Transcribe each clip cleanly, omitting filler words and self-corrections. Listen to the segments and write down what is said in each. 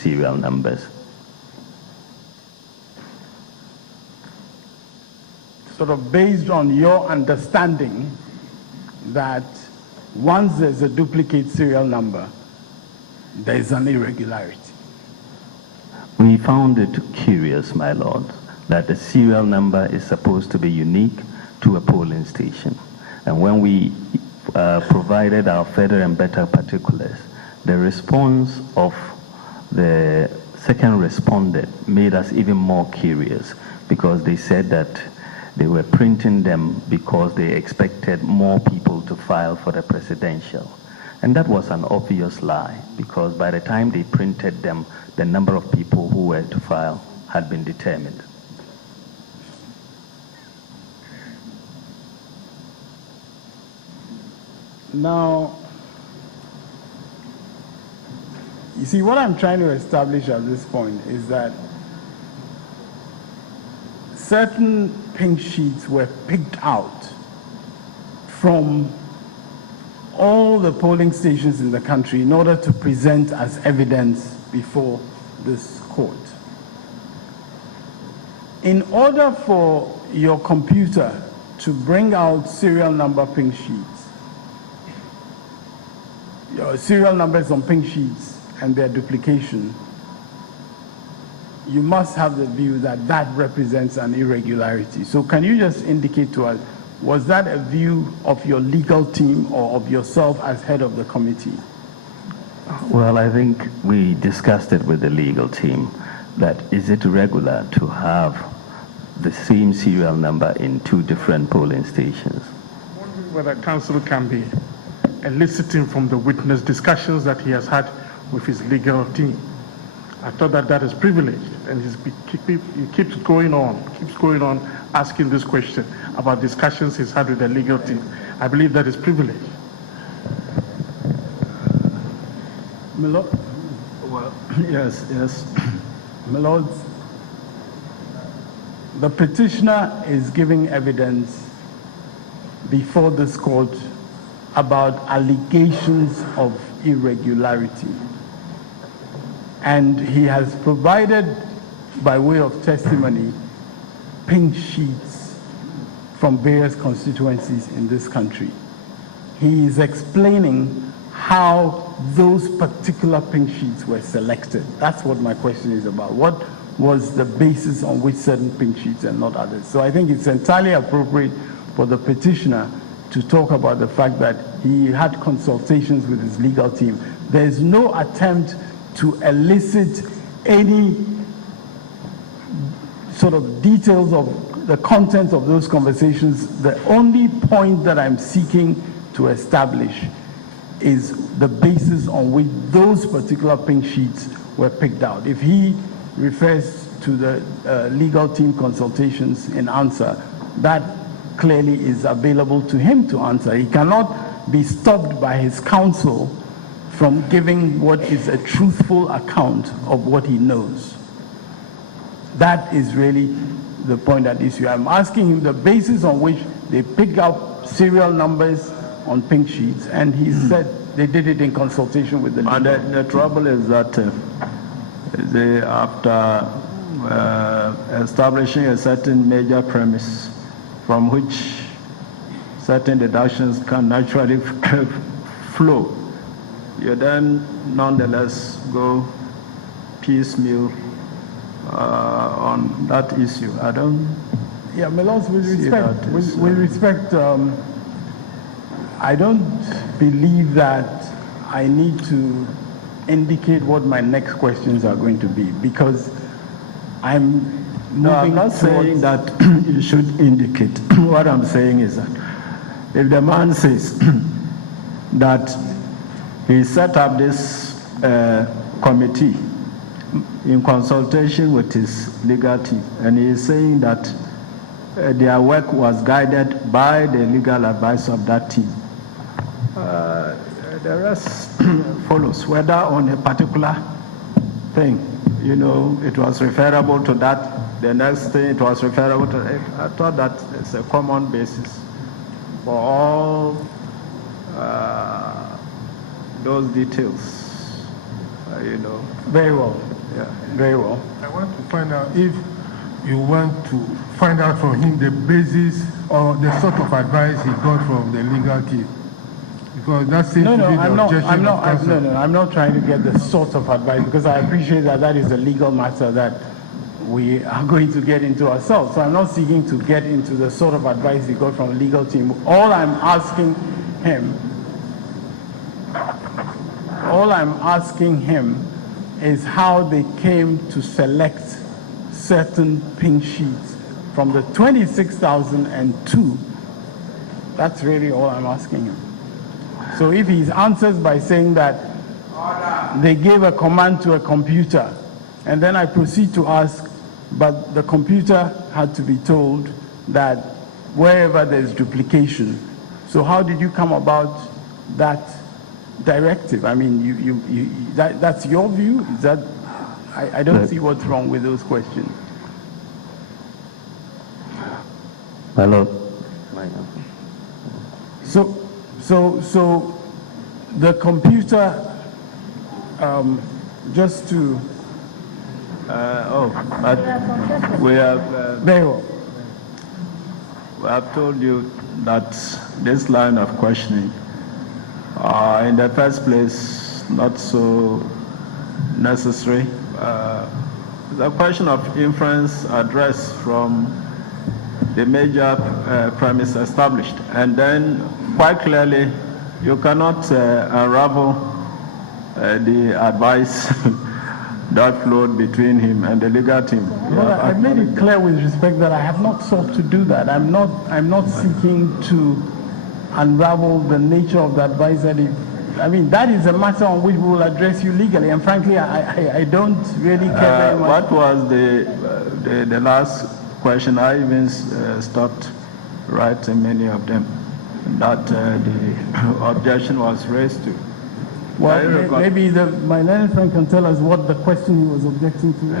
serial numbers. Sort of based on your understanding that once there's a duplicate serial number, there's an irregularity. We found it curious, my lord, that the serial number is supposed to be unique to a polling station. And when we provided our further and better particulars, the response of the second respondent made us even more curious, because they said that they were printing them because they expected more people to file for the presidential. And that was an obvious lie, because by the time they printed them, the number of people who were to file had been determined. Now, you see, what I'm trying to establish at this point is that certain pink sheets were picked out from all the polling stations in the country in order to present as evidence before this court. In order for your computer to bring out serial number pink sheets, your serial numbers on pink sheets and their duplication, you must have the view that that represents an irregularity. So can you just indicate to us, was that a view of your legal team or of yourself as head of the committee? Well, I think we discussed it with the legal team, that is it regular to have the same serial number in two different polling stations? I'm wondering whether counsel can be eliciting from the witness discussions that he has had with his legal team. I thought that that is privileged, and he keeps going on asking this question about discussions he's had with the legal team. I believe that is privileged. My Lord? Well, yes. My Lord, the petitioner is giving evidence before this court about allegations of irregularity. And he has provided, by way of testimony, pink sheets from various constituencies in this country. He is explaining how those particular pink sheets were selected. That's what my question is about. What was the basis on which certain pink sheets and not others? So I think it's entirely appropriate for the petitioner to talk about the fact that he had consultations with his legal team. There's no attempt to elicit any sort of details of the content of those conversations. The only point that I'm seeking to establish is the basis on which those particular pink sheets were picked out. If he refers to the legal team consultations in answer, that clearly is available to him to answer. He cannot be stopped by his counsel from giving what is a truthful account of what he knows. That is really the point at issue. I'm asking him the basis on which they picked up serial numbers on pink sheets, and he said they did it in consultation with the legal. And the trouble is that after establishing a certain major premise from which certain deductions can naturally flow, you then nonetheless go piecemeal on that issue. I don't. Yeah, my lords, with respect, I don't believe that I need to indicate what my next questions are going to be, because I'm moving. No, I'm not saying that you should indicate. What I'm saying is that if the man says that he set up this committee in consultation with his legal team, and he is saying that their work was guided by the legal advice of that team, the rest follows. Whether on a particular thing, it was referable to that, the next thing it was referable to. I thought that it's a common basis for all those details. Very well. Yeah. Very well. I want to find out if you want to find out from him the basis or the sort of advice he got from the legal team. Because that seems No, to be the I'm not. objection of counsel. I'm not trying to get the sort of advice because I appreciate that that is a legal matter that we are going to get into ourselves. So I'm not seeking to get into the sort of advice he got from the legal team. All I'm asking him is how they came to select certain pink sheets from the 26,002. That's really all I'm asking him. So if he answers by saying that they gave a command to a computer, and then I proceed to ask, but the computer had to be told that wherever there's duplication, so how did you come about that directive? I mean, that's your view? Is that, I don't see what's wrong with those questions. My Lord. So the computer, just to... we have... Very well. We have told you that this line of questioning, in the first place, not so necessary. The question of inference addressed from the major premise established, and then quite clearly you cannot unravel the advice that flowed between him and the legal team. Well, I made it clear with respect that I have not sought to do that. I'm not seeking to unravel the nature of the advice that I mean, that is a matter on which we will address you legally, and frankly, I don't really care very much. What was the last question? I even stopped writing many of them, that the objection was raised to. Well, maybe my learned friend can tell us what the question he was objecting to.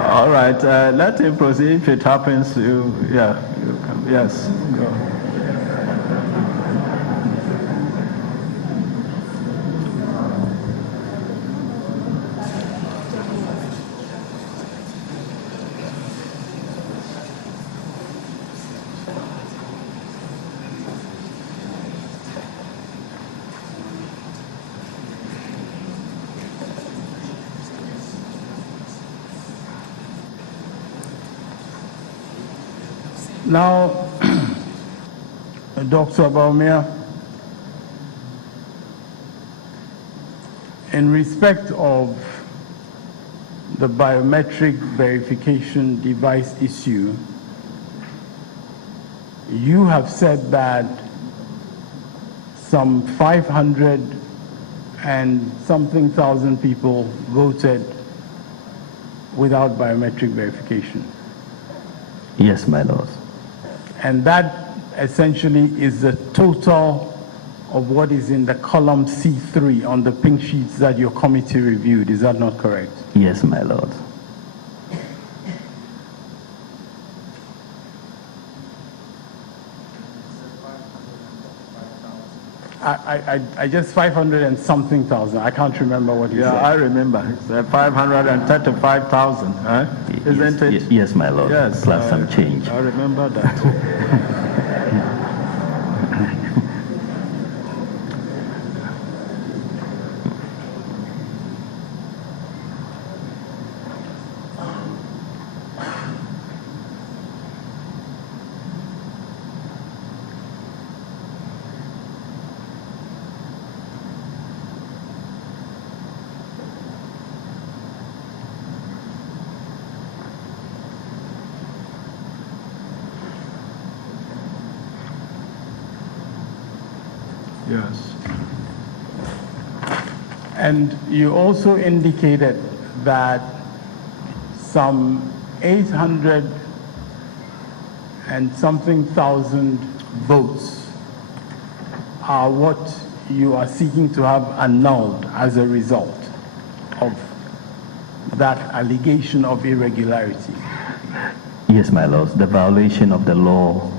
All right, let him proceed. If it happens, you can, yes, go. Now, Dr. Baumia, in respect of the biometric verification device issue, you have said that some 500 and something thousand people voted without biometric verification. Yes, my Lord. And that essentially is the total of what is in the column C3 on the pink sheets that your committee reviewed. Is that not correct? Yes, my Lord. I just 500 and something thousand. I can't remember what you said. Yeah, I remember. It's 535,000, huh? Isn't it? Yes, my Lord. Yes. Plus some change. I remember that. Yes. And you also indicated that some 800 and something thousand votes are what you are seeking to have annulled as a result of that allegation of irregularity. Yes, my Lord. The violation of the law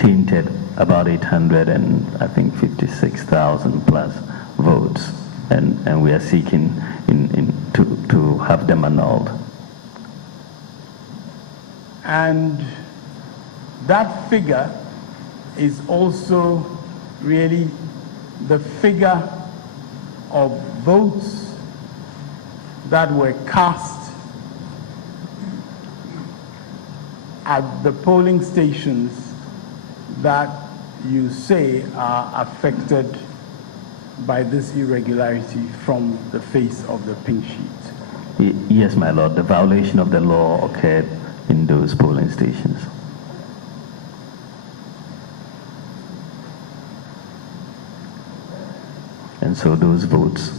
tainted about 800 and I think 56,000 plus votes, and we are seeking to have them annulled. And that figure is also really the figure of votes that were cast at the polling stations that you say are affected by this irregularity from the face of the pink sheet. Yes, my lord, the violation of the law occurred in those polling stations. And so those votes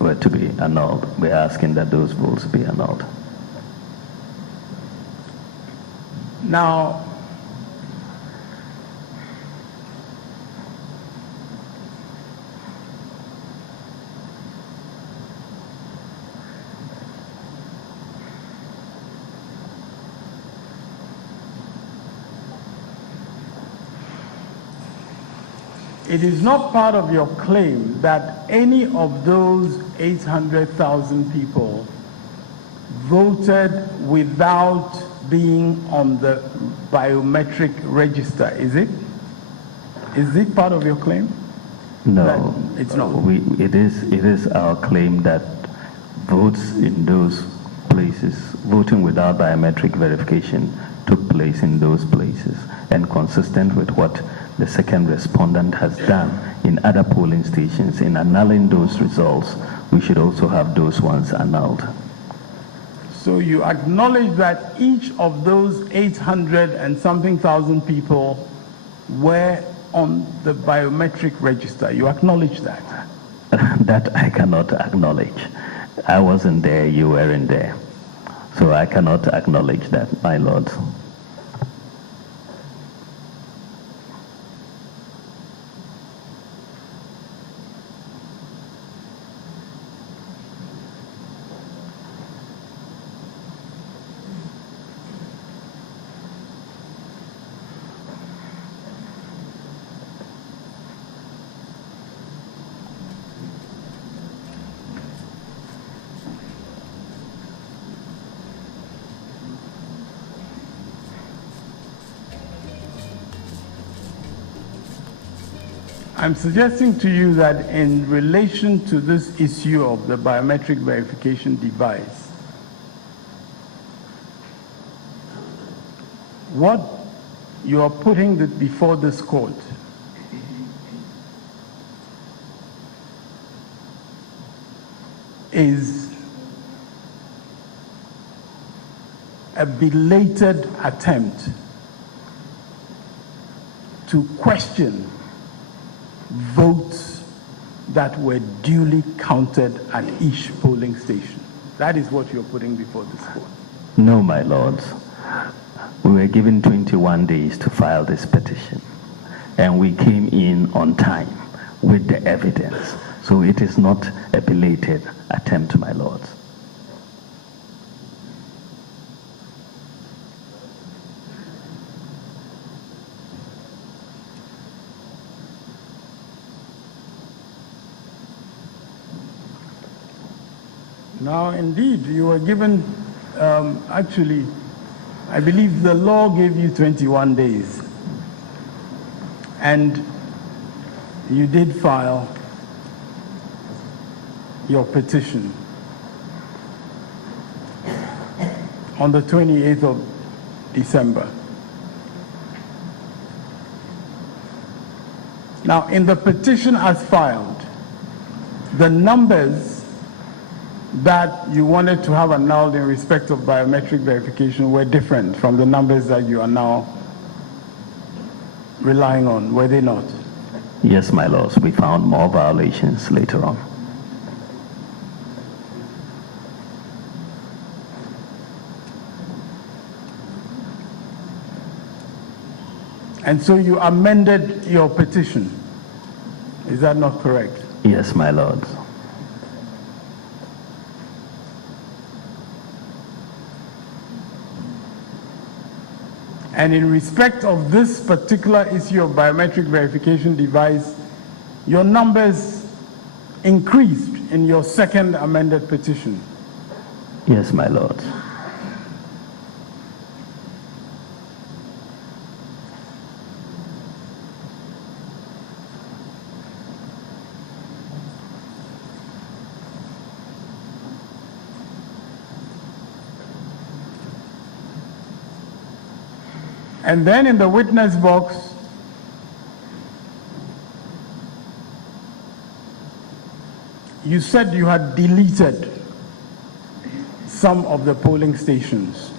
were to be annulled. We're asking that those votes be annulled. Now, it is not part of your claim that any of those 800,000 people voted without being on the biometric register, is it? Is it part of your claim? No, it's not. It is our claim that votes in those places, voting without biometric verification, took place in those places, and consistent with what the second respondent has done in other polling stations in annulling those results, we should also have those ones annulled. So you acknowledge that each of those 800 and something thousand people were on the biometric register. You acknowledge that? That I cannot acknowledge. I wasn't there, you weren't there. So I cannot acknowledge that, my lord. I'm suggesting to you that in relation to this issue of the biometric verification device, what you are putting before this court is a belated attempt to question votes that were duly counted at each polling station. That is what you're putting before this court. No, my lords. We were given 21 days to file this petition, and we came in on time with the evidence. So it is not a belated attempt, my lords. Now, indeed, you were given, actually, I believe the law gave you 21 days. And you did file your petition on the 28th of December. Now, in the petition as filed, the numbers that you wanted to have annulled in respect of biometric verification were different from the numbers that you are now relying on, were they not? Yes, my lords, we found more violations later on. And so you amended your petition. Is that not correct? Yes, my lords. And in respect of this particular issue of biometric verification device, your numbers increased in your second amended petition. Yes, my lord. And then in the witness box, you said you had deleted some of the polling stations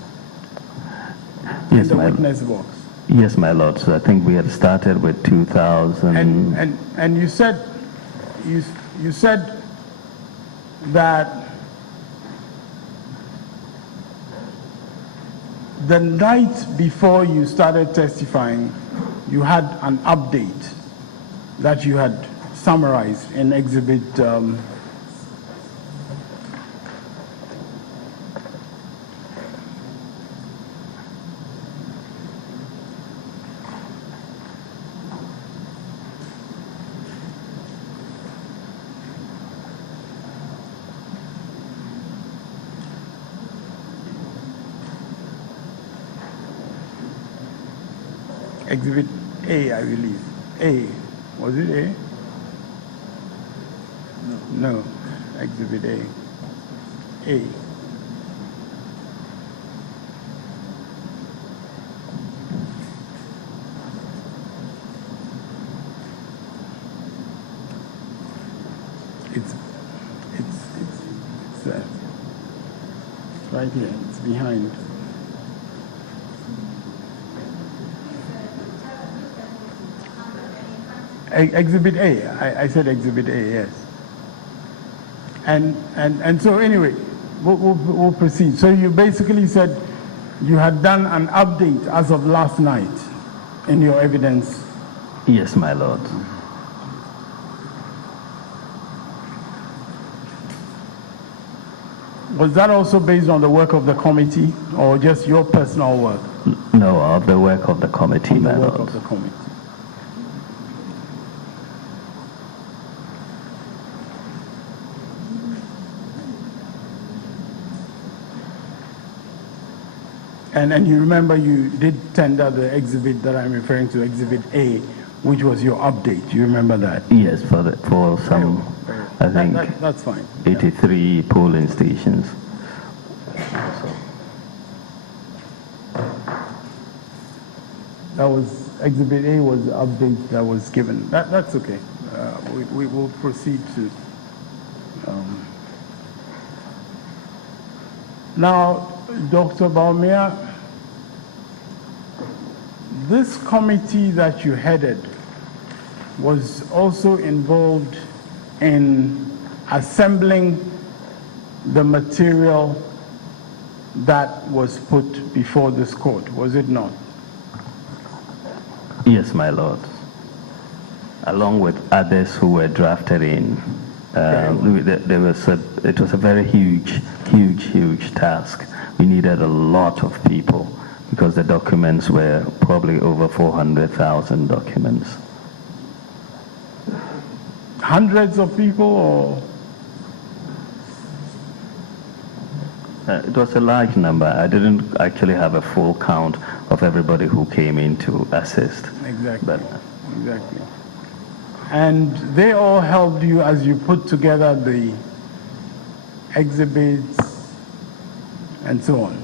in Yes, the my witness box. Yes, my lord. So I think we had started with 2000. And you said you said that the night before you started testifying, you had an update that you had summarized in exhibit Exhibit A, I believe. A. Was it A? No. Exhibit A. A. It's right here. It's behind. Exhibit A. I said Exhibit A, yes. And so anyway, we'll proceed. So you basically said you had done an update as of last night in your evidence. Yes, my lord. Was that also based on the work of the committee or just your personal work? No, of the work of the committee, my The work lord. of the committee. And you remember you did tender the exhibit that I'm referring to, Exhibit A, which was your update. You remember that? Yes, for some, I think, That's fine. 83 polling stations. That was, Exhibit A was the update that was given. That's okay. We will proceed to. Now, Dr. Baumia, this committee that you headed was also involved in assembling the material that was put before this court, was it not? Yes, my lord. Along with others who were drafted in. It was a very huge task. We needed a lot of people because the documents were probably over 400,000 documents. Hundreds of people or? It was a large number. I didn't actually have a full count of everybody who came in to assist. Exactly. But Exactly. And they all helped you as you put together the exhibits and so on.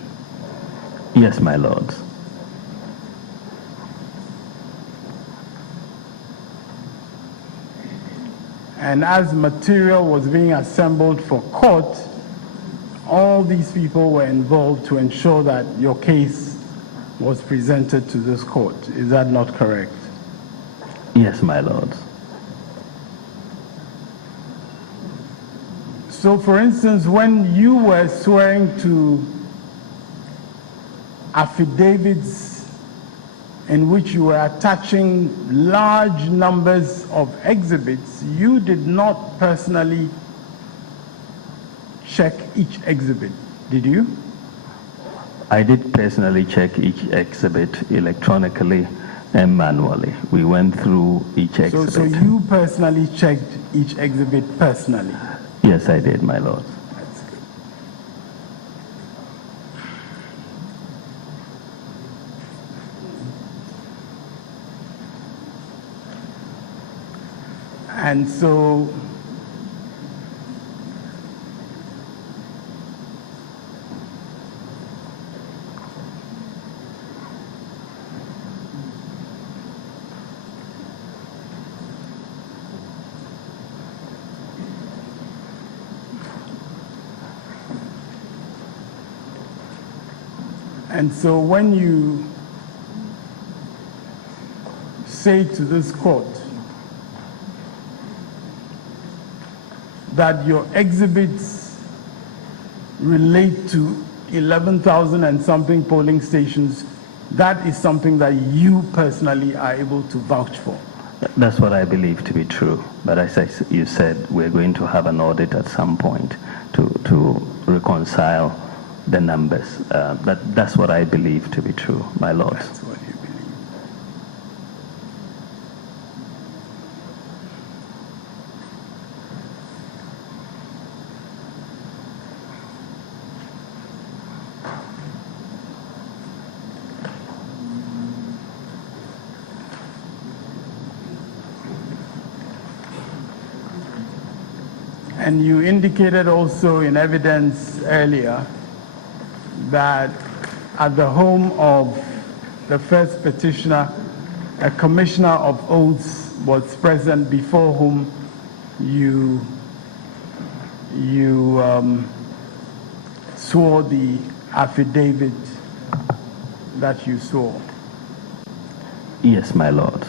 yes, my lord. And as material was being assembled for court, all these people were involved to ensure that your case was presented to this court. Is that not correct? Yes, my lord. So, for instance, when you were swearing to affidavits in which you were attaching large numbers of exhibits, you did not personally check each exhibit, did you? I did personally check each exhibit electronically and manually. We went through each exhibit. So you personally checked each exhibit personally? Yes, I did, my lord. That's good. And so when you say to this court that your exhibits relate to 11,000 and something polling stations, that is something that you personally are able to vouch for? That's what I believe to be true. But as you said, we're going to have an audit at some point to reconcile the numbers. That's what I believe to be true, my lord. That's what you believe. And you indicated also in evidence earlier that at the home of the first petitioner, a commissioner of oaths was present before whom you swore the affidavit that you swore. Yes, my lord.